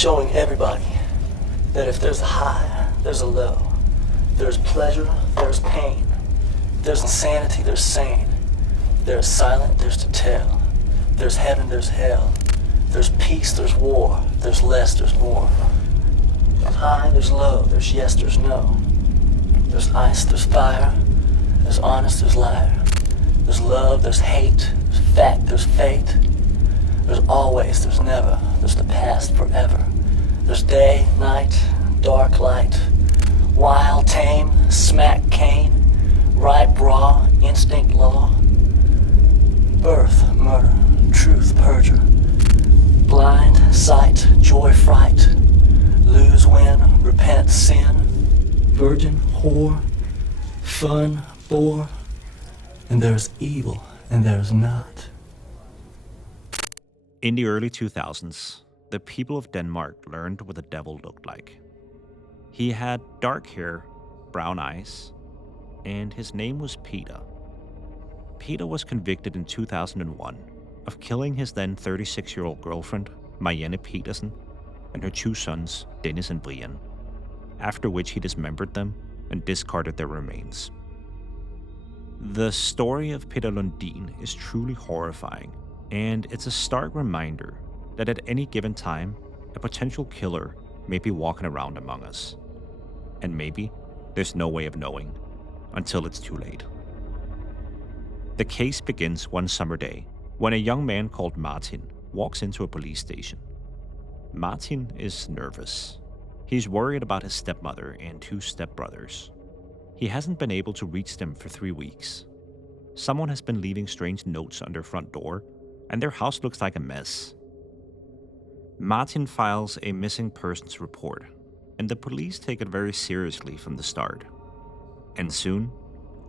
showing everybody that if there's a high, there's a low. There's pleasure, there's pain. There's insanity, there's sane. There's silent, there's to tell. There's heaven, there's hell. There's peace, there's war. There's less, there's more. There's high, there's low. There's yes, there's no. There's ice, there's fire. There's honest, there's liar. There's love, there's hate. There's fact, there's fate. There's always, there's never. There's the past, forever. There's day, night, dark, light. Wild, tame, smack, cane. Right, raw, instinct, law. Birth, murder, truth, perjure. Blind, sight, joy, fright. Lose, win, repent, sin. Virgin, whore. Fun, bore. And there's evil, and there's not. In the early 2000s, the people of Denmark learned what the devil looked like. He had dark hair, brown eyes, and his name was Peter. Peter was convicted in 2001 of killing his then 36-year-old girlfriend, Marianne Pedersen, and her 2 sons, Dennis and Brian, after which he dismembered them and discarded their remains. The story of Peter Lundin is truly horrifying, and it's a stark reminder that at any given time, a potential killer may be walking around among us. And maybe there's no way of knowing until it's too late. The case begins one summer day when a young man called Martin walks into a police station. Martin is nervous. He's worried about his stepmother and 2 stepbrothers. He hasn't been able to reach them for 3 weeks. Someone has been leaving strange notes on their front door, and their house looks like a mess. Martin files a missing persons report, and the police take it very seriously from the start. And soon,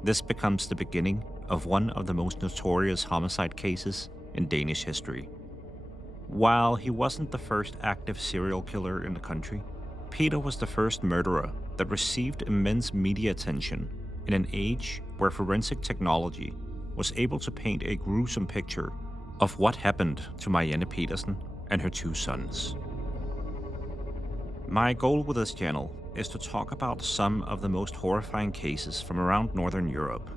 this becomes the beginning of one of the most notorious homicide cases in Danish history. While he wasn't the first active serial killer in the country, Peter was the first murderer that received immense media attention in an age where forensic technology was able to paint a gruesome picture of what happened to Marianne Pedersen and her 2 sons. My goal with this channel is to talk about some of the most horrifying cases from around Northern Europe,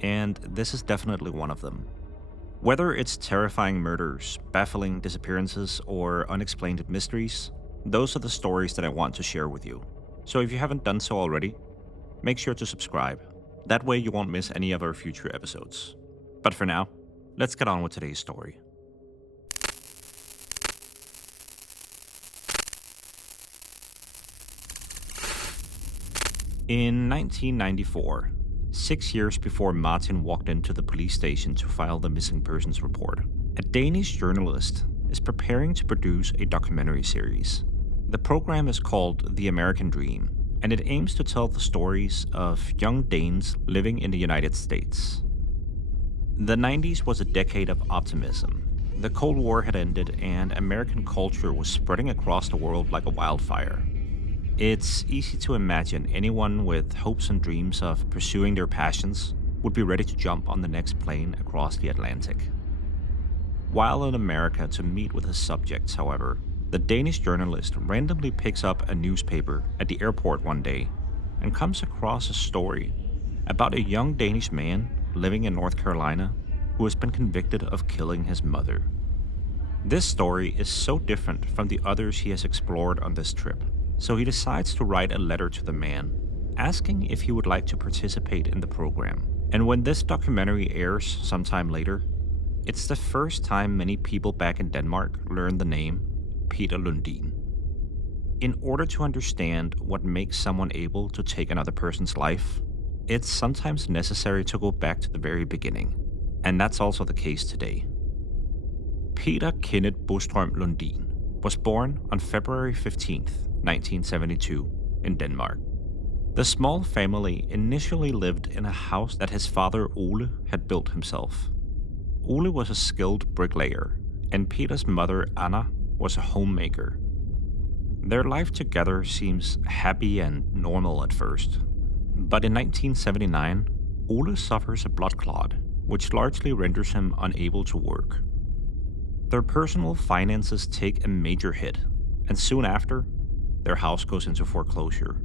and this is definitely one of them. Whether it's terrifying murders, baffling disappearances, or unexplained mysteries, those are the stories that I want to share with you. So if you haven't done so already, make sure to subscribe. That way you won't miss any of our future episodes. But for now, let's get on with today's story. In 1994, 6 years before Martin walked into the police station to file the missing persons report, a Danish journalist is preparing to produce a documentary series. The program is called The American Dream, and it aims to tell the stories of young Danes living in the United States. The 90s was a decade of optimism. The Cold War had ended, and American culture was spreading across the world like a wildfire. It's easy to imagine anyone with hopes and dreams of pursuing their passions would be ready to jump on the next plane across the Atlantic. While in America to meet with his subjects, however, the Danish journalist randomly picks up a newspaper at the airport one day and comes across a story about a young Danish man living in North Carolina who has been convicted of killing his mother. This story is so different from the others he has explored on this trip, so he decides to write a letter to the man, asking if he would like to participate in the program. And when this documentary airs sometime later, it's the first time many people back in Denmark learn the name Peter Lundin. In order to understand what makes someone able to take another person's life, it's sometimes necessary to go back to the very beginning. And that's also the case today. Peter Kenneth Bostrøm Lundin was born on February 15th, 1972, in Denmark. The small family initially lived in a house that his father Ole had built himself. Ole was a skilled bricklayer, and Peter's mother Anna was a homemaker. Their life together seems happy and normal at first, but in 1979, Ole suffers a blood clot, which largely renders him unable to work. Their personal finances take a major hit, and soon after, their house goes into foreclosure.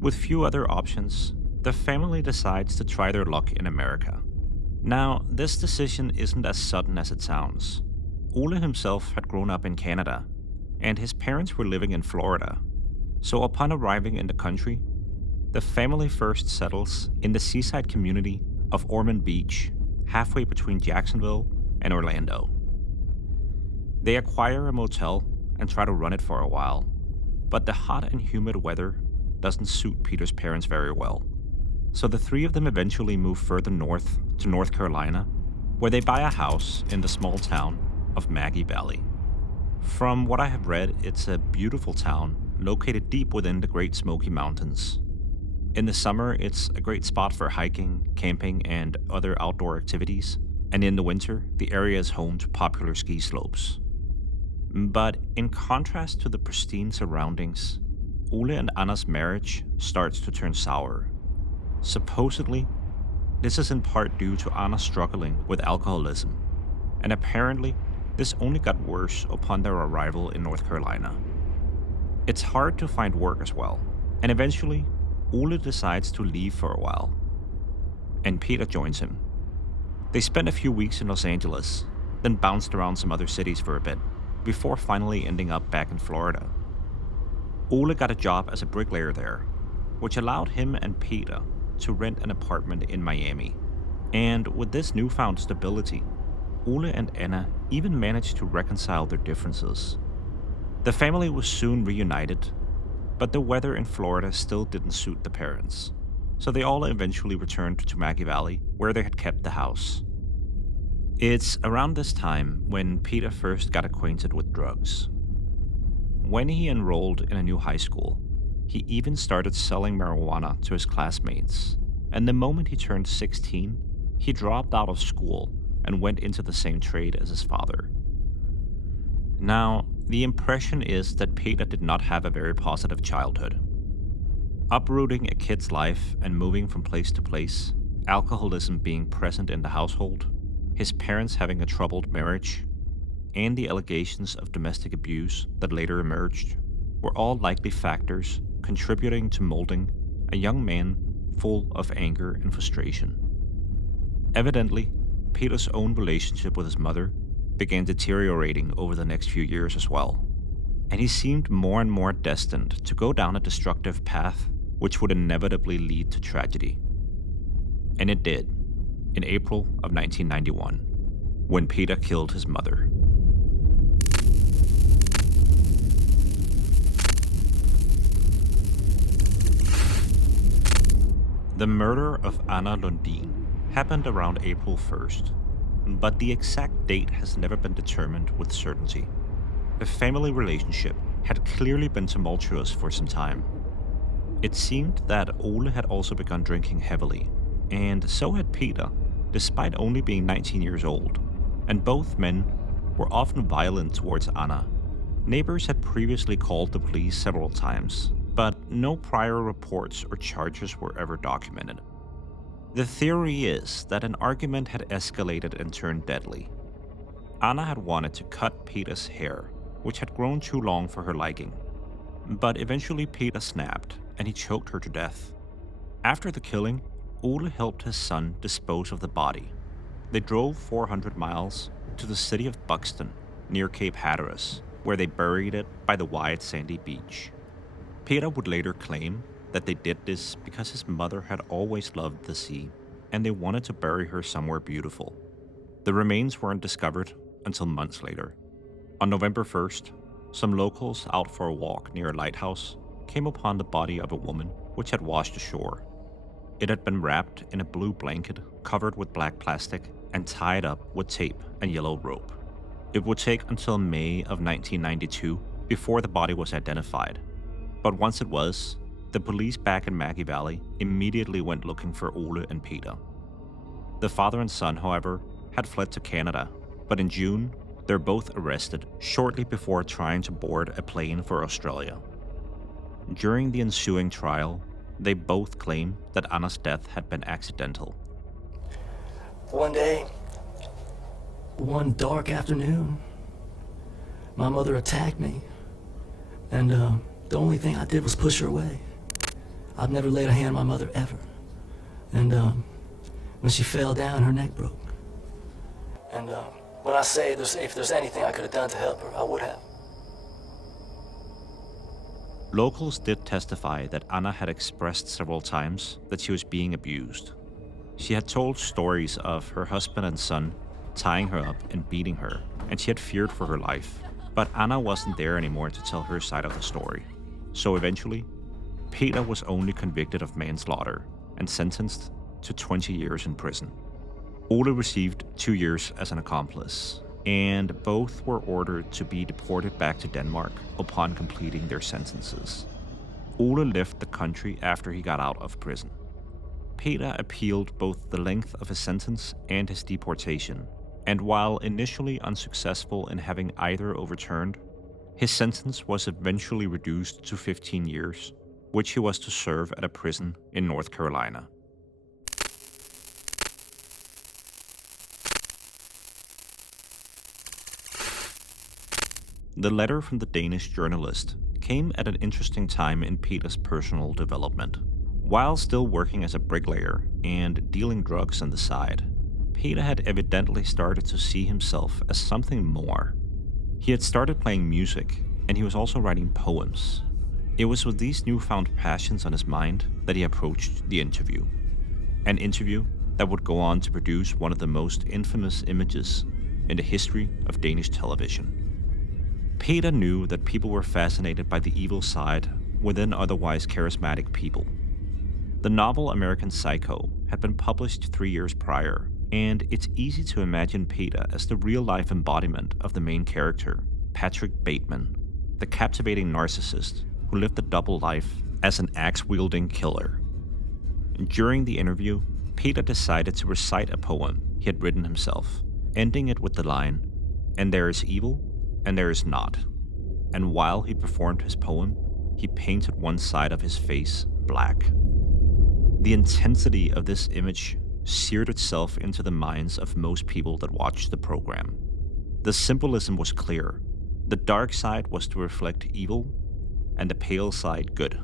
With few other options, the family decides to try their luck in America. Now, this decision isn't as sudden as it sounds. Ole himself had grown up in Canada, and his parents were living in Florida. So upon arriving in the country, the family first settles in the seaside community of Ormond Beach, halfway between Jacksonville and Orlando. They acquire a motel and try to run it for a while, but the hot and humid weather doesn't suit Peter's parents very well. So the three of them eventually move further north to North Carolina, where they buy a house in the small town of Maggie Valley. From what I have read, it's a beautiful town located deep within the Great Smoky Mountains. In the summer, it's a great spot for hiking, camping, and other outdoor activities, and in the winter, the area is home to popular ski slopes. But in contrast to the pristine surroundings, Ole and Anna's marriage starts to turn sour. Supposedly, this is in part due to Anna struggling with alcoholism, and apparently, this only got worse upon their arrival in North Carolina. It's hard to find work as well, and eventually, Ole decides to leave for a while, and Peter joins him. They spend a few weeks in Los Angeles, then bounced around some other cities for a bit, before finally ending up back in Florida. Ole got a job as a bricklayer there, which allowed him and Peter to rent an apartment in Miami. And with this newfound stability, Ole and Anna even managed to reconcile their differences. The family was soon reunited, but the weather in Florida still didn't suit the parents, so they all eventually returned to Maggie Valley, where they had kept the house. It's around this time when Peter first got acquainted with drugs. When he enrolled in a new high school, he even started selling marijuana to his classmates, and the moment he turned 16, he dropped out of school and went into the same trade as his father. Now, the impression is that Peter did not have a very positive childhood. Uprooting a kid's life and moving from place to place, alcoholism being present in the household, his parents having a troubled marriage, and the allegations of domestic abuse that later emerged were all likely factors contributing to molding a young man full of anger and frustration. Evidently, Peter's own relationship with his mother began deteriorating over the next few years as well, and he seemed more and more destined to go down a destructive path which would inevitably lead to tragedy. And it did, in April of 1991, when Peter killed his mother. The murder of Anna Lundin happened around April 1st, but the exact date has never been determined with certainty. The family relationship had clearly been tumultuous for some time. It seemed that Ole had also begun drinking heavily, and so had Peter, despite only being 19 years old, and both men were often violent towards Anna. Neighbors had previously called the police several times, but no prior reports or charges were ever documented. The theory is that an argument had escalated and turned deadly. Anna had wanted to cut Peter's hair, which had grown too long for her liking, but eventually Peter snapped and he choked her to death. After the killing, Ole helped his son dispose of the body. They drove 400 miles to the city of Buxton, near Cape Hatteras, where they buried it by the wide sandy beach. Peter would later claim that they did this because his mother had always loved the sea, and they wanted to bury her somewhere beautiful. The remains weren't discovered until months later. On November 1st, some locals out for a walk near a lighthouse came upon the body of a woman which had washed ashore. It had been wrapped in a blue blanket covered with black plastic and tied up with tape and yellow rope. It would take until May of 1992 before the body was identified. But once it was, the police back in Maggie Valley immediately went looking for Ole and Peter. The father and son, however, had fled to Canada, but in June, they're both arrested shortly before trying to board a plane for Australia. During the ensuing trial, they both claim that Anna's death had been accidental. One day, one dark afternoon, my mother attacked me. And the only thing I did was push her away. I've never laid a hand on my mother ever. And when she fell down, her neck broke. And when I say if there's anything I could have done to help her, I would have. Locals did testify that Anna had expressed several times that she was being abused. She had told stories of her husband and son tying her up and beating her, and she had feared for her life. But Anna wasn't there anymore to tell her side of the story. So eventually, Peter was only convicted of manslaughter and sentenced to 20 years in prison. Ole received 2 years as an accomplice, and both were ordered to be deported back to Denmark upon completing their sentences. Ole left the country after he got out of prison. Peter appealed both the length of his sentence and his deportation, and while initially unsuccessful in having either overturned, his sentence was eventually reduced to 15 years, which he was to serve at a prison in North Carolina. The letter from the Danish journalist came at an interesting time in Peter's personal development. While still working as a bricklayer and dealing drugs on the side, Peter had evidently started to see himself as something more. He had started playing music, and he was also writing poems. It was with these newfound passions on his mind that he approached the interview. An interview that would go on to produce one of the most infamous images in the history of Danish television. Peter knew that people were fascinated by the evil side within otherwise charismatic people. The novel American Psycho had been published 3 years prior, and it's easy to imagine Peter as the real-life embodiment of the main character, Patrick Bateman, the captivating narcissist who lived a double life as an axe-wielding killer. During the interview, Peter decided to recite a poem he had written himself, ending it with the line, "And there is evil, and there is not." And while he performed his poem, he painted one side of his face black. The intensity of this image seared itself into the minds of most people that watched the program. The symbolism was clear. The dark side was to reflect evil, and the pale side good,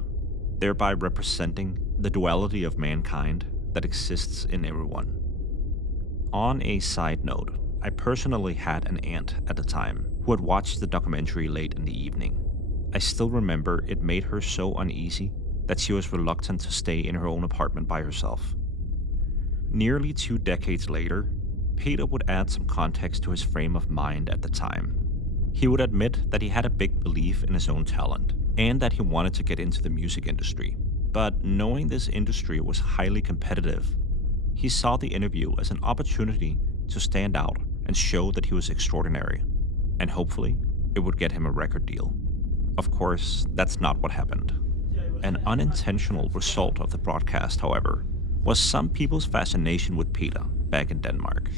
thereby representing the duality of mankind that exists in everyone. On a side note, I personally had an aunt at the time who had watched the documentary late in the evening. I still remember it made her so uneasy that she was reluctant to stay in her own apartment by herself. Nearly 2 decades later, Peter would add some context to his frame of mind at the time. He would admit that he had a big belief in his own talent, and that he wanted to get into the music industry. But knowing this industry was highly competitive, he saw the interview as an opportunity to stand out and show that he was extraordinary, and hopefully it would get him a record deal. Of course, that's not what happened. An unintentional result of the broadcast, however, was some people's fascination with Peter back in Denmark.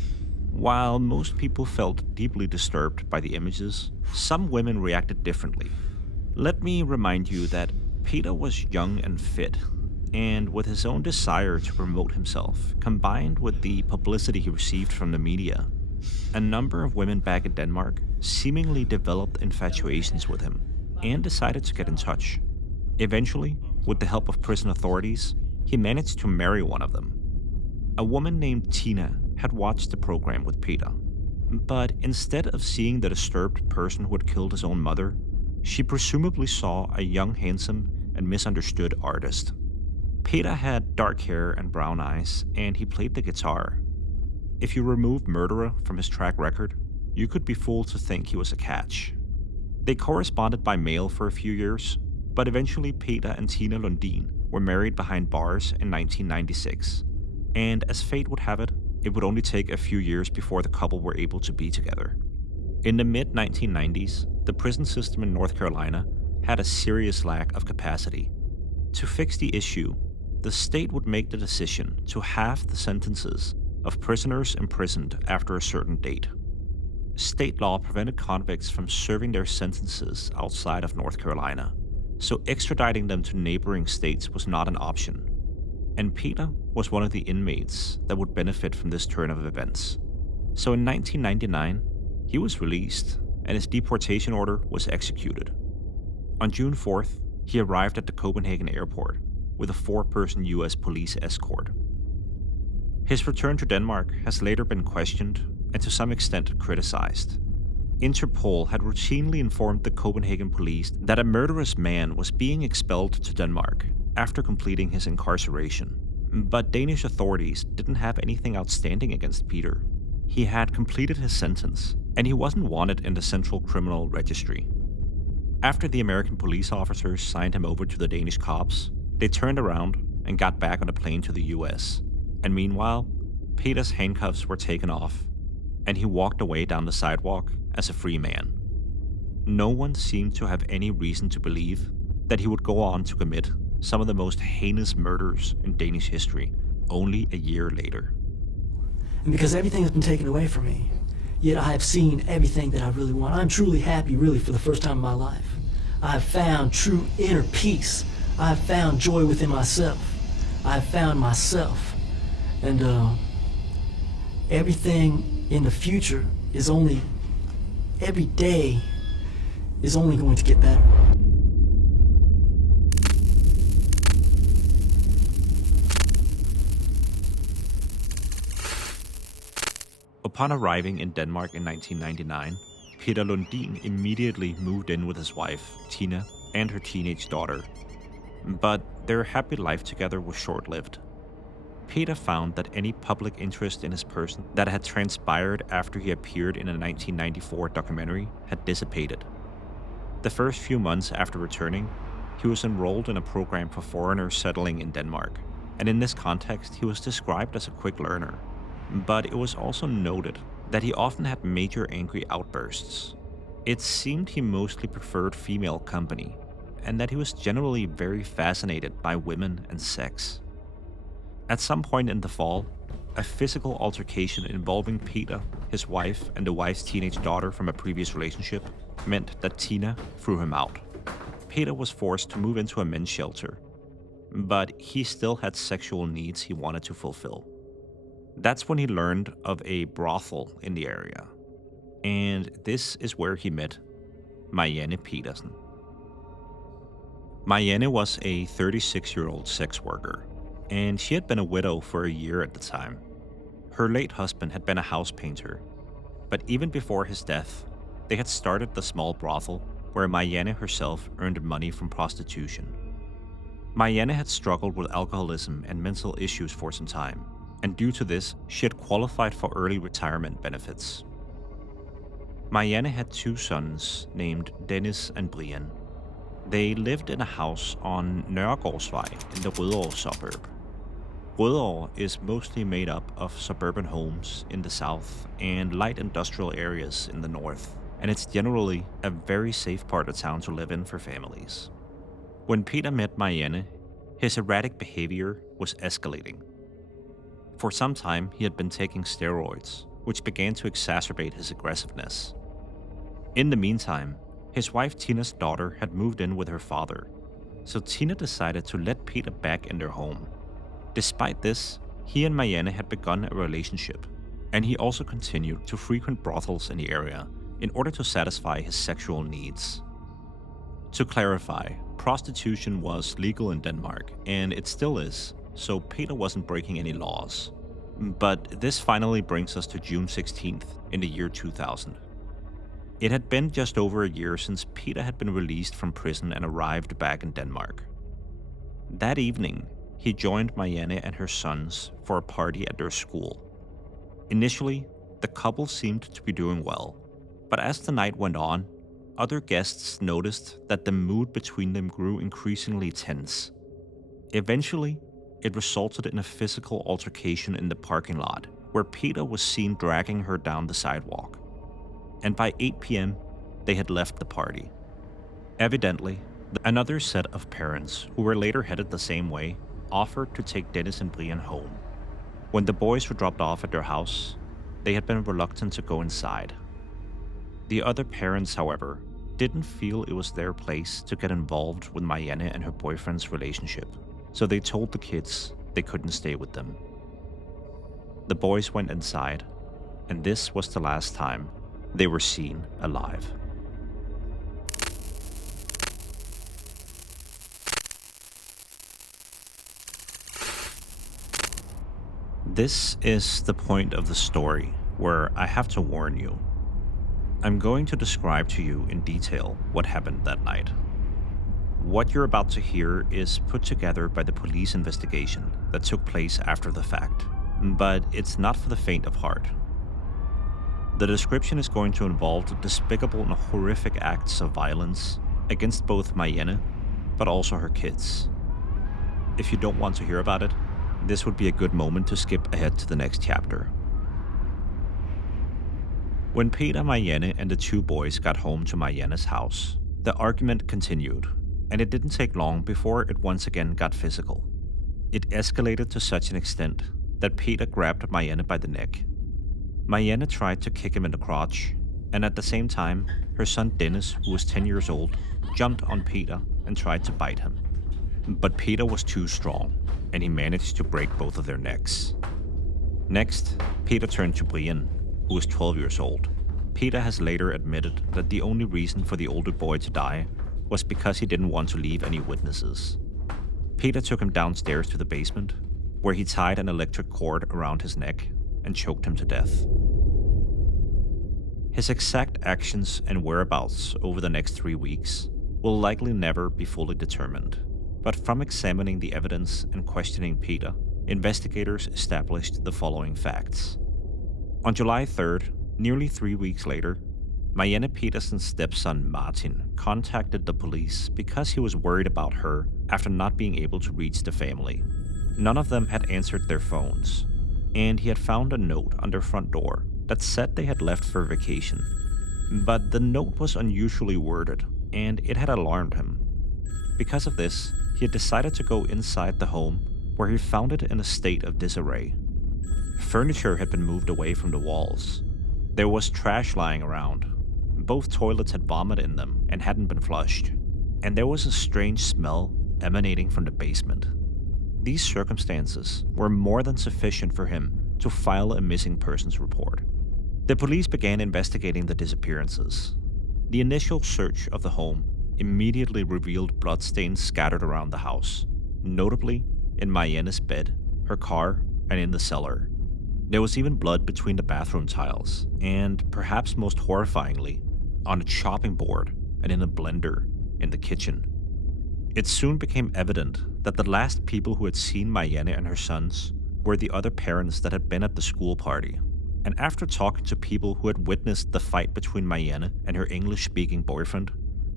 While most people felt deeply disturbed by the images, some women reacted differently. Let me remind you that Peter was young and fit, and with his own desire to promote himself, combined with the publicity he received from the media, a number of women back in Denmark seemingly developed infatuations with him and decided to get in touch. Eventually, with the help of prison authorities, he managed to marry one of them. A woman named Tina had watched the program with Peter, but instead of seeing the disturbed person who had killed his own mother, she presumably saw a young, handsome, and misunderstood artist. Peter had dark hair and brown eyes, and he played the guitar. If you removed murderer from his track record, you could be fooled to think he was a catch. They corresponded by mail for a few years, but eventually Peter and Tina Lundin were married behind bars in 1996. And as fate would have it, it would only take a few years before the couple were able to be together. In the mid-1990s, the prison system in North Carolina had a serious lack of capacity. To fix the issue, the state would make the decision to halve the sentences of prisoners imprisoned after a certain date. State law prevented convicts from serving their sentences outside of North Carolina, so extraditing them to neighboring states was not an option. And Peter was one of the inmates that would benefit from this turn of events. So in 1999, he was released, and his deportation order was executed. On June 4th, he arrived at the Copenhagen airport with a 4-person US police escort. His return to Denmark has later been questioned and to some extent criticized. Interpol had routinely informed the Copenhagen police that a murderous man was being expelled to Denmark after completing his incarceration. But Danish authorities didn't have anything outstanding against Peter. He had completed his sentence, and he wasn't wanted in the Central Criminal Registry. After the American police officers signed him over to the Danish cops, they turned around and got back on a plane to the US. And meanwhile, Peter's handcuffs were taken off, and he walked away down the sidewalk as a free man. No one seemed to have any reason to believe that he would go on to commit some of the most heinous murders in Danish history only a year later. And because everything has been taken away from me, yet I have seen everything that I really want. I'm truly happy, really, for the first time in my life. I have found true inner peace. I have found joy within myself. I have found myself. And everything in the future is only, every day is only going to get better. Upon arriving in Denmark in 1999, Peter Lundin immediately moved in with his wife, Tina, and her teenage daughter. But their happy life together was short-lived. Peter found that any public interest in his person that had transpired after he appeared in a 1994 documentary had dissipated. The first few months after returning, he was enrolled in a program for foreigners settling in Denmark, and in this context he was described as a quick learner. But it was also noted that he often had major angry outbursts. It seemed he mostly preferred female company, and that he was generally very fascinated by women and sex. At some point in the fall, a physical altercation involving Peter, his wife, and the wife's teenage daughter from a previous relationship meant that Tina threw him out. Peter was forced to move into a men's shelter, but he still had sexual needs he wanted to fulfill. That's when he learned of a brothel in the area, and this is where he met Marianne Pedersen. Marianne was a 36-year-old sex worker, and she had been a widow for a year at the time. Her late husband had been a house painter, but even before his death, they had started the small brothel where Marianne herself earned money from prostitution. Marianne had struggled with alcoholism and mental issues for some time, and due to this, she had qualified for early retirement benefits. Marianne had 2 sons named Dennis and Brian. They lived in a house on Nørregårdsvej in the Rødovre suburb. Rødovre is mostly made up of suburban homes in the south and light industrial areas in the north, and it's generally a very safe part of town to live in for families. When Peter met Marianne, his erratic behavior was escalating. For some time, he had been taking steroids, which began to exacerbate his aggressiveness. In the meantime, his wife Tina's daughter had moved in with her father, so Tina decided to let Peter back in their home. Despite this, he and Marianne had begun a relationship, and he also continued to frequent brothels in the area in order to satisfy his sexual needs. To clarify, prostitution was legal in Denmark, and it still is, so Peter wasn't breaking any laws. But this finally brings us to June 16th in the year 2000. It had been just over a year since Peter had been released from prison and arrived back in Denmark. That evening, he joined Marianne and her sons for a party at their school. Initially, the couple seemed to be doing well, but as the night went on, other guests noticed that the mood between them grew increasingly tense. Eventually, it resulted in a physical altercation in the parking lot, where Peter was seen dragging her down the sidewalk. And by 8 p.m., they had left the party. Evidently, another set of parents, who were later headed the same way, offered to take Dennis and Brian home. When the boys were dropped off at their house, they had been reluctant to go inside. The other parents, however, didn't feel it was their place to get involved with Marianne and her boyfriend's relationship, so they told the kids they couldn't stay with them. The boys went inside, and this was the last time they were seen alive. This is the point of the story where I have to warn you. I'm going to describe to you in detail what happened that night. What you're about to hear is put together by the police investigation that took place after the fact, but it's not for the faint of heart. The description is going to involve despicable and horrific acts of violence against both Marianne, but also her kids. If you don't want to hear about it, this would be a good moment to skip ahead to the next chapter. When Peter, Marianne, and the two boys got home to Marianne's house, the argument continued, and it didn't take long before it once again got physical. It escalated to such an extent that Peter grabbed Marianne by the neck. Marianne tried to kick him in the crotch, and at the same time, her son Dennis, who was 10 years old, jumped on Peter and tried to bite him. But Peter was too strong, and he managed to break both of their necks. Next, Peter turned to Brian, who was 12 years old. Peter has later admitted that the only reason for the older boy to die was because he didn't want to leave any witnesses. Peter took him downstairs to the basement, where he tied an electric cord around his neck and choked him to death. His exact actions and whereabouts over the next 3 weeks will likely never be fully determined, but from examining the evidence and questioning Peter, investigators established the following facts. On July 3rd, nearly 3 weeks later, Marianne Pedersen's stepson Martin contacted the police because he was worried about her after not being able to reach the family. None of them had answered their phones, and he had found a note on their front door that said they had left for vacation. But the note was unusually worded, and it had alarmed him. Because of this, he had decided to go inside the home, where he found it in a state of disarray. Furniture had been moved away from the walls. There was trash lying around. Both toilets had vomit in them and hadn't been flushed. And there was a strange smell emanating from the basement. These circumstances were more than sufficient for him to file a missing persons report. The police began investigating the disappearances. The initial search of the home immediately revealed bloodstains scattered around the house, notably in Marianne's bed, her car, and in the cellar. There was even blood between the bathroom tiles, and perhaps most horrifyingly, on a chopping board and in a blender in the kitchen. It soon became evident that the last people who had seen Marianne and her sons were the other parents that had been at the school party. And after talking to people who had witnessed the fight between Marianne and her English-speaking boyfriend,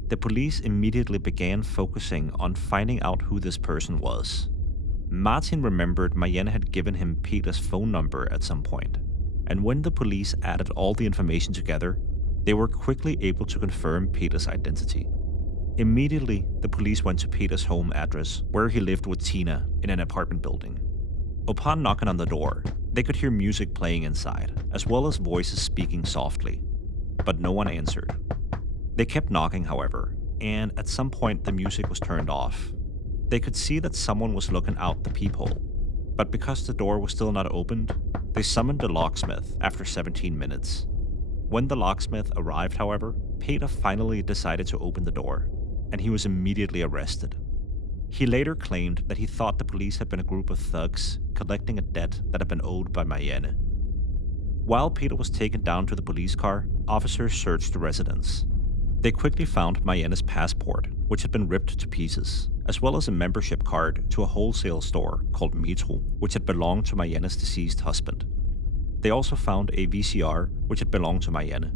the police immediately began focusing on finding out who this person was. Martin remembered Marianne had given him Peter's phone number at some point, and when the police added all the information together, they were quickly able to confirm Peter's identity. Immediately, the police went to Peter's home address, where he lived with Tina in an apartment building. Upon knocking on the door, they could hear music playing inside, as well as voices speaking softly, but no one answered. They kept knocking, however, and at some point the music was turned off. They could see that someone was looking out the peephole, but because the door was still not opened, they summoned the locksmith after 17 minutes. When the locksmith arrived, however, Peter finally decided to open the door, and he was immediately arrested. He later claimed that he thought the police had been a group of thugs collecting a debt that had been owed by Marianne. While Peter was taken down to the police car, officers searched the residence. They quickly found Marianne's passport, which had been ripped to pieces, as well as a membership card to a wholesale store called Metro, which had belonged to Marianne's deceased husband. They also found a VCR, which had belonged to Marianne.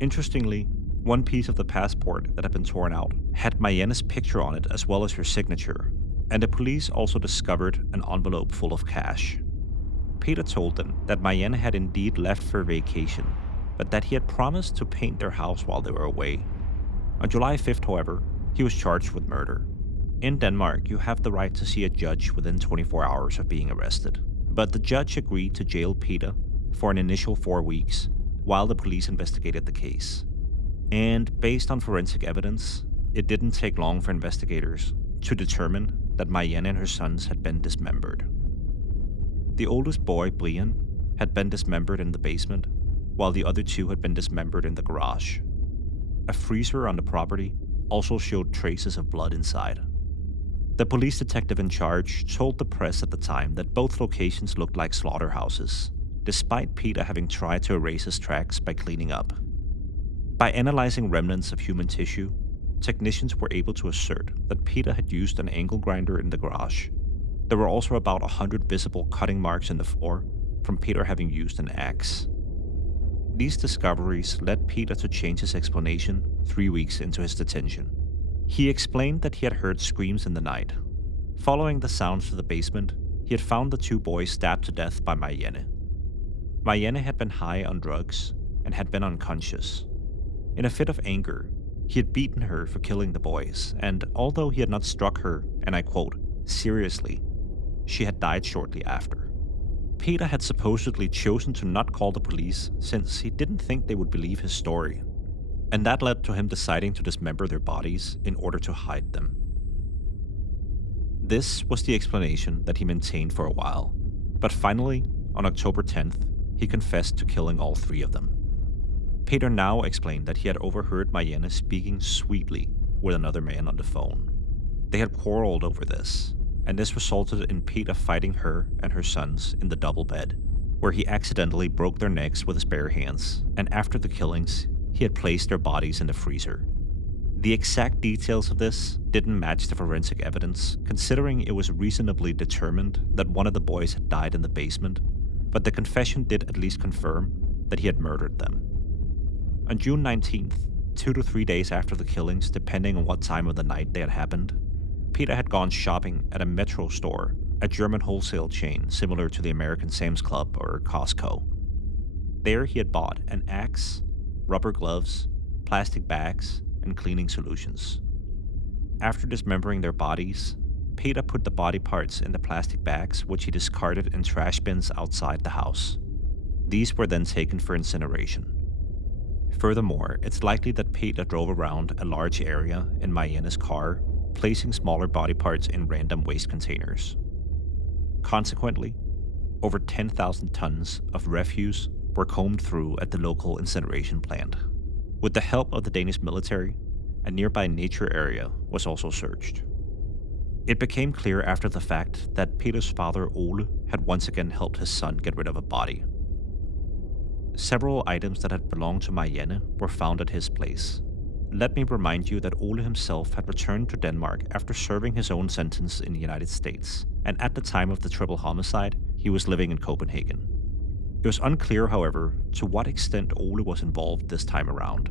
Interestingly, one piece of the passport that had been torn out had Marianne's picture on it as well as her signature, and the police also discovered an envelope full of cash. Peter told them that Marianne had indeed left for vacation, but that he had promised to paint their house while they were away. On July 5th, however, he was charged with murder. In Denmark, you have the right to see a judge within 24 hours of being arrested, but the judge agreed to jail Peter for an initial 4 weeks while the police investigated the case. And based on forensic evidence, it didn't take long for investigators to determine that Marianne and her sons had been dismembered. The oldest boy, Brian, had been dismembered in the basement, while the other two had been dismembered in the garage. A freezer on the property also showed traces of blood inside. The police detective in charge told the press at the time that both locations looked like slaughterhouses, despite Peter having tried to erase his tracks by cleaning up. By analyzing remnants of human tissue, technicians were able to assert that Peter had used an angle grinder in the garage. There were also about 100 visible cutting marks in the floor from Peter having used an axe. These discoveries led Peter to change his explanation 3 weeks into his detention. He explained that he had heard screams in the night. Following the sounds to the basement, he had found the 2 boys stabbed to death by Marianne. Marianne had been high on drugs and had been unconscious. In a fit of anger, he had beaten her for killing the boys, and although he had not struck her, and I quote, seriously, she had died shortly after. Peter had supposedly chosen to not call the police since he didn't think they would believe his story, and that led to him deciding to dismember their bodies in order to hide them. This was the explanation that he maintained for a while, but finally, on October 10th, he confessed to killing all 3 of them. Peter now explained that he had overheard Marianne speaking sweetly with another man on the phone. They had quarreled over this, and this resulted in Peter fighting her and her sons in the double bed, where he accidentally broke their necks with his bare hands, and after the killings, he had placed their bodies in the freezer. The exact details of this didn't match the forensic evidence, considering it was reasonably determined that one of the boys had died in the basement, but the confession did at least confirm that he had murdered them. On June 19th, 2 to 3 days after the killings, depending on what time of the night they had happened, Peter had gone shopping at a Metro store, a German wholesale chain similar to the American Sam's Club or Costco. There he had bought an axe, rubber gloves, plastic bags, and cleaning solutions. After dismembering their bodies, Peter put the body parts in the plastic bags, which he discarded in trash bins outside the house. These were then taken for incineration. Furthermore, it's likely that Peter drove around a large area in Marianne's car, placing smaller body parts in random waste containers. Consequently, over 10,000 tons of refuse were combed through at the local incineration plant. With the help of the Danish military, a nearby nature area was also searched. It became clear after the fact that Peter's father Ole had once again helped his son get rid of a body. Several items that had belonged to Marianne were found at his place. Let me remind you that Ole himself had returned to Denmark after serving his own sentence in the United States, and at the time of the triple homicide, he was living in Copenhagen. It was unclear, however, to what extent Ole was involved this time around,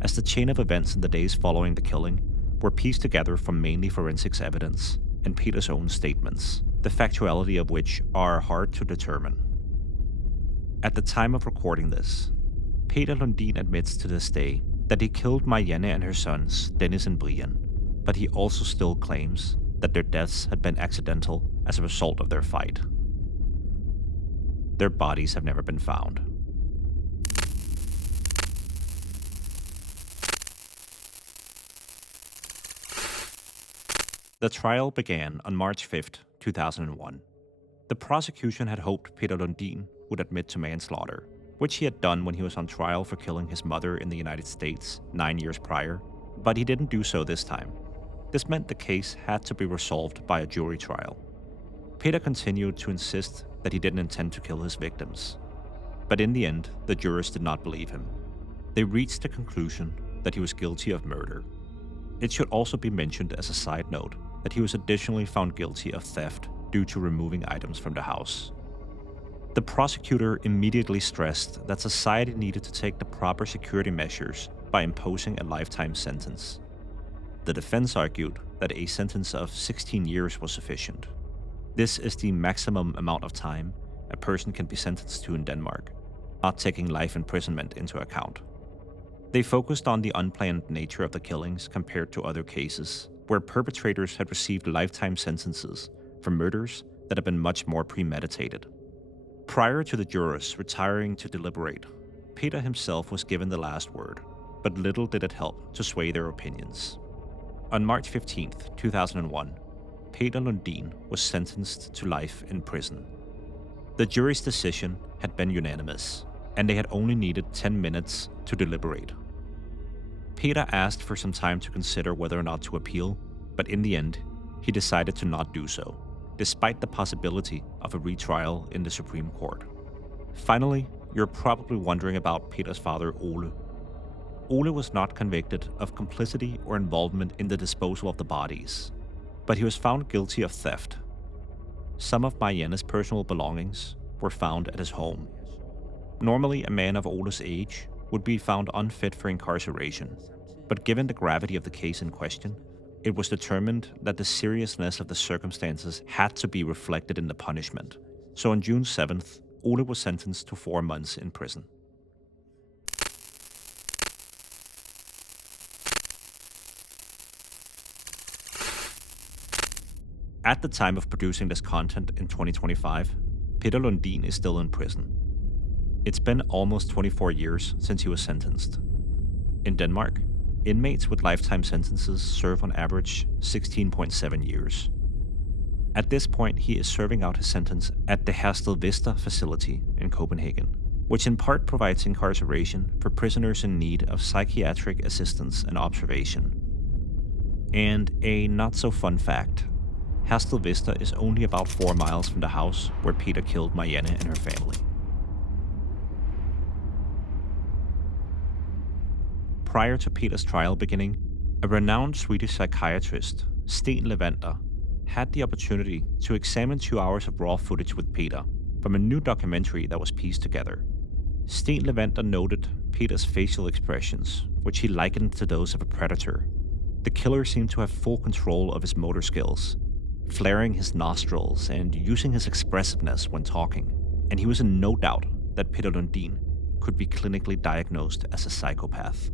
as the chain of events in the days following the killing were pieced together from mainly forensics evidence and Peter's own statements, the factuality of which are hard to determine. At the time of recording this, Peter Lundin admits to this day that he killed Marianne and her sons, Dennis and Brian, but he also still claims that their deaths had been accidental as a result of their fight. Their bodies have never been found. The trial began on March 5th, 2001. The prosecution had hoped Peter Lundin would admit to manslaughter, which he had done when he was on trial for killing his mother in the United States 9 years prior, but he didn't do so this time. This meant the case had to be resolved by a jury trial. Peter continued to insist that he didn't intend to kill his victims, but in the end, the jurors did not believe him. They reached the conclusion that he was guilty of murder. It should also be mentioned as a side note that he was additionally found guilty of theft due to removing items from the house. The prosecutor immediately stressed that society needed to take the proper security measures by imposing a lifetime sentence. The defense argued that a sentence of 16 years was sufficient. This is the maximum amount of time a person can be sentenced to in Denmark, not taking life imprisonment into account. They focused on the unplanned nature of the killings compared to other cases, where perpetrators had received lifetime sentences for murders that had been much more premeditated. Prior to the jurors retiring to deliberate, Peter himself was given the last word, but little did it help to sway their opinions. On March 15th, 2001, Peter Lundin was sentenced to life in prison. The jury's decision had been unanimous, and they had only needed 10 minutes to deliberate. Peter asked for some time to consider whether or not to appeal, but in the end, he decided to not do so, despite the possibility of a retrial in the Supreme Court. Finally, you're probably wondering about Peter's father, Ole. Ole was not convicted of complicity or involvement in the disposal of the bodies, but he was found guilty of theft. Some of Marianne's personal belongings were found at his home. Normally, a man of Ole's age would be found unfit for incarceration, but given the gravity of the case in question, it was determined that the seriousness of the circumstances had to be reflected in the punishment. So on June 7th, Ole was sentenced to 4 months in prison. At the time of producing this content in 2025, Peter Lundin is still in prison. It's been almost 24 years since he was sentenced. In Denmark, inmates with lifetime sentences serve on average 16.7 years. At this point, he is serving out his sentence at the Herstedvester facility in Copenhagen, which in part provides incarceration for prisoners in need of psychiatric assistance and observation. And a not-so-fun fact, Herstedvester is only about 4 miles from the house where Peter killed Marianne and her family. Prior to Peter's trial beginning, a renowned Swedish psychiatrist, Sten Levander, had the opportunity to examine 2 hours of raw footage with Peter from a new documentary that was pieced together. Sten Levander noted Peter's facial expressions, which he likened to those of a predator. The killer seemed to have full control of his motor skills, flaring his nostrils and using his expressiveness when talking, and he was in no doubt that Peter Lundin could be clinically diagnosed as a psychopath.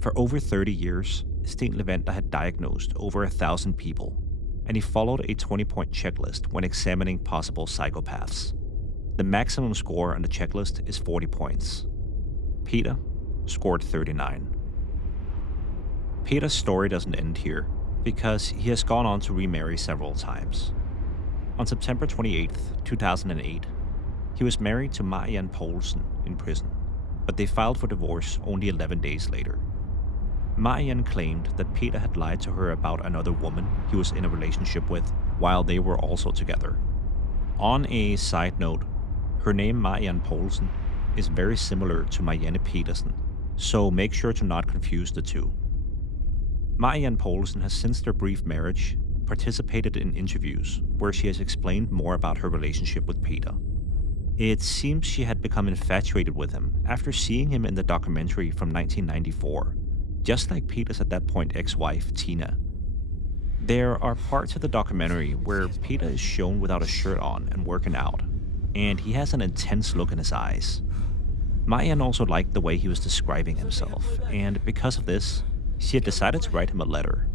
For over 30 years, Sten Levander had diagnosed over 1,000 people, and he followed a 20-point checklist when examining possible psychopaths. The maximum score on the checklist is 40 points. Peter scored 39. Peter's story doesn't end here, because he has gone on to remarry several times. On September 28, 2008, he was married to Marianne Pedersen in prison, but they filed for divorce only 11 days later. Marianne claimed that Peter had lied to her about another woman he was in a relationship with while they were also together. On a side note, her name Marianne Pedersen is very similar to Marianne Pedersen, so make sure to not confuse the two. Marianne Pedersen has since their brief marriage participated in interviews where she has explained more about her relationship with Peter. It seems she had become infatuated with him after seeing him in the documentary from 1994, just like Peter's at that point ex-wife, Tina. There are parts of the documentary where Peter is shown without a shirt on and working out, and he has an intense look in his eyes. Marianne also liked the way he was describing himself, and because of this, she had decided to write him a letter,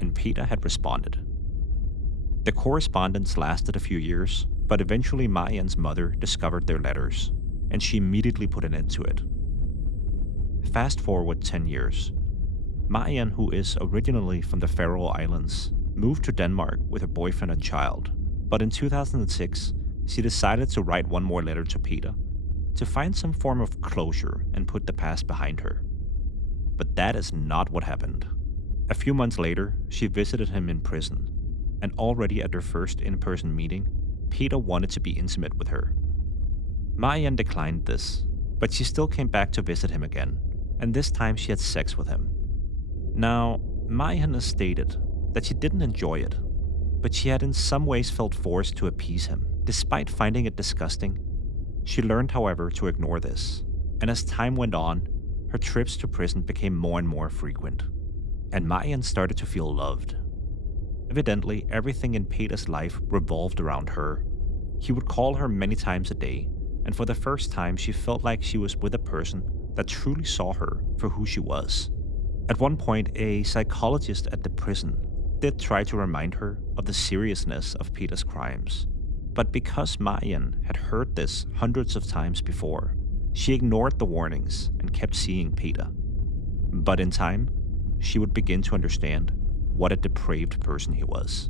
and Peter had responded. The correspondence lasted a few years, but eventually Marianne's mother discovered their letters, and she immediately put an end to it. Fast forward 10 years. Marianne, who is originally from the Faroe Islands, moved to Denmark with her boyfriend and child, but in 2006, she decided to write one more letter to Peter to find some form of closure and put the past behind her. But that is not what happened. A few months later, she visited him in prison, and already at their first in-person meeting, Peter wanted to be intimate with her. Marianne declined this, but she still came back to visit him again, and this time she had sex with him. Now, Marianne has stated that she didn't enjoy it, but she had in some ways felt forced to appease him, despite finding it disgusting. She learned, however, to ignore this, and as time went on, her trips to prison became more and more frequent, and Marianne started to feel loved. Evidently, everything in Peter's life revolved around her. He would call her many times a day, and for the first time she felt like she was with a person that truly saw her for who she was. At one point, a psychologist at the prison did try to remind her of the seriousness of Peter's crimes, but because Marianne had heard this hundreds of times before, she ignored the warnings and kept seeing Peter. But in time, she would begin to understand what a depraved person he was.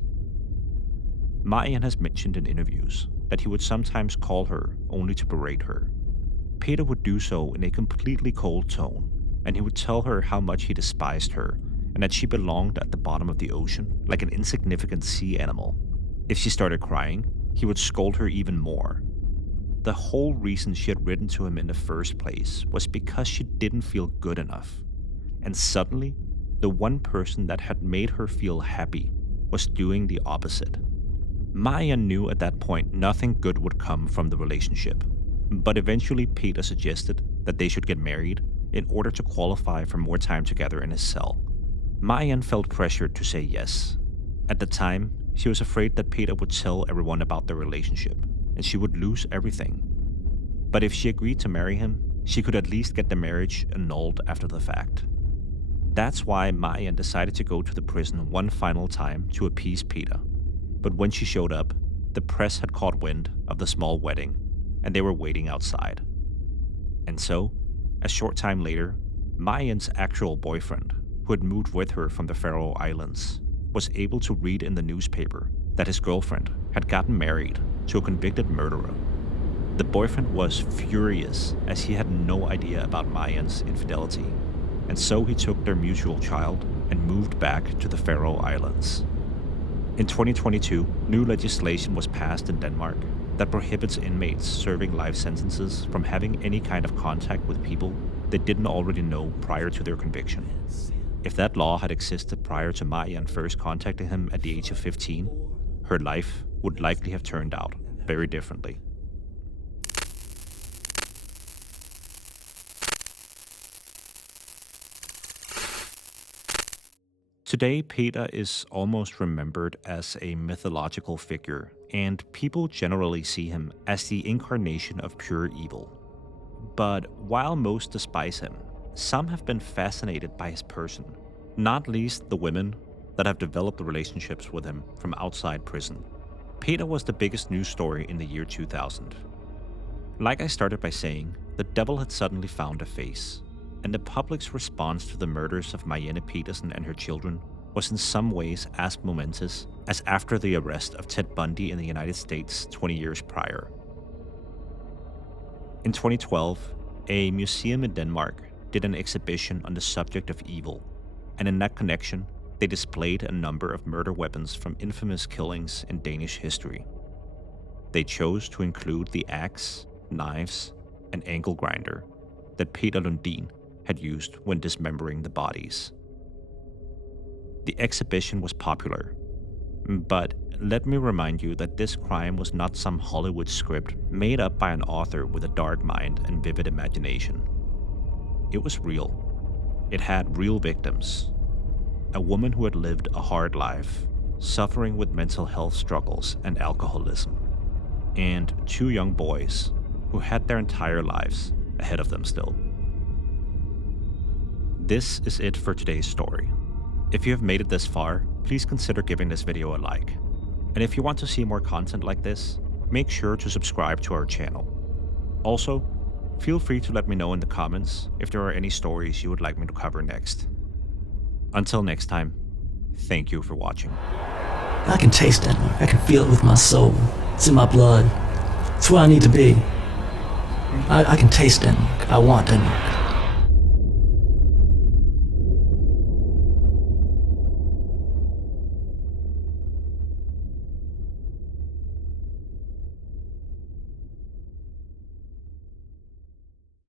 Marianne has mentioned in interviews that he would sometimes call her only to berate her. Peter would do so in a completely cold tone, and he would tell her how much he despised her and that she belonged at the bottom of the ocean like an insignificant sea animal. If she started crying, he would scold her even more. The whole reason she had written to him in the first place was because she didn't feel good enough. And suddenly, the one person that had made her feel happy was doing the opposite. Marianne knew at that point nothing good would come from the relationship, but eventually Peter suggested that they should get married in order to qualify for more time together in his cell. Marianne felt pressured to say yes. At the time, she was afraid that Peter would tell everyone about their relationship, and she would lose everything. But if she agreed to marry him, she could at least get the marriage annulled after the fact. That's why Marianne decided to go to the prison one final time to appease Peter. But when she showed up, the press had caught wind of the small wedding, and they were waiting outside. And so, a short time later, Marianne's actual boyfriend, who had moved with her from the Faroe Islands, was able to read in the newspaper that his girlfriend had gotten married to a convicted murderer. The boyfriend was furious as he had no idea about Marianne's infidelity, and so he took their mutual child and moved back to the Faroe Islands. In 2022, new legislation was passed in Denmark that prohibits inmates serving life sentences from having any kind of contact with people they didn't already know prior to their conviction. If that law had existed prior to Marianne first contacting him at the age of 15, her life would likely have turned out very differently. Today, Peter is almost remembered as a mythological figure, and people generally see him as the incarnation of pure evil. But while most despise him, some have been fascinated by his person, not least the women that have developed relationships with him from outside prison. Peter was the biggest news story in the year 2000. Like I started by saying, the devil had suddenly found a face, and the public's response to the murders of Marianne Pedersen and her children was in some ways as momentous as after the arrest of Ted Bundy in the United States 20 years prior. In 2012, a museum in Denmark did an exhibition on the subject of evil, and in that connection, they displayed a number of murder weapons from infamous killings in Danish history. They chose to include the axe, knives, and angle grinder that Peter Lundin had used when dismembering the bodies. The exhibition was popular, but let me remind you that this crime was not some Hollywood script made up by an author with a dark mind and vivid imagination. It was real. It had real victims. A woman who had lived a hard life, suffering with mental health struggles and alcoholism, and 2 young boys who had their entire lives ahead of them still. This is it for today's story. If you have made it this far, please consider giving this video a like. And if you want to see more content like this, make sure to subscribe to our channel. Also, feel free to let me know in the comments if there are any stories you would like me to cover next. Until next time, thank you for watching. I can taste Denmark. I can feel it with my soul. It's in my blood. It's where I need to be. I can taste Denmark. I want Denmark.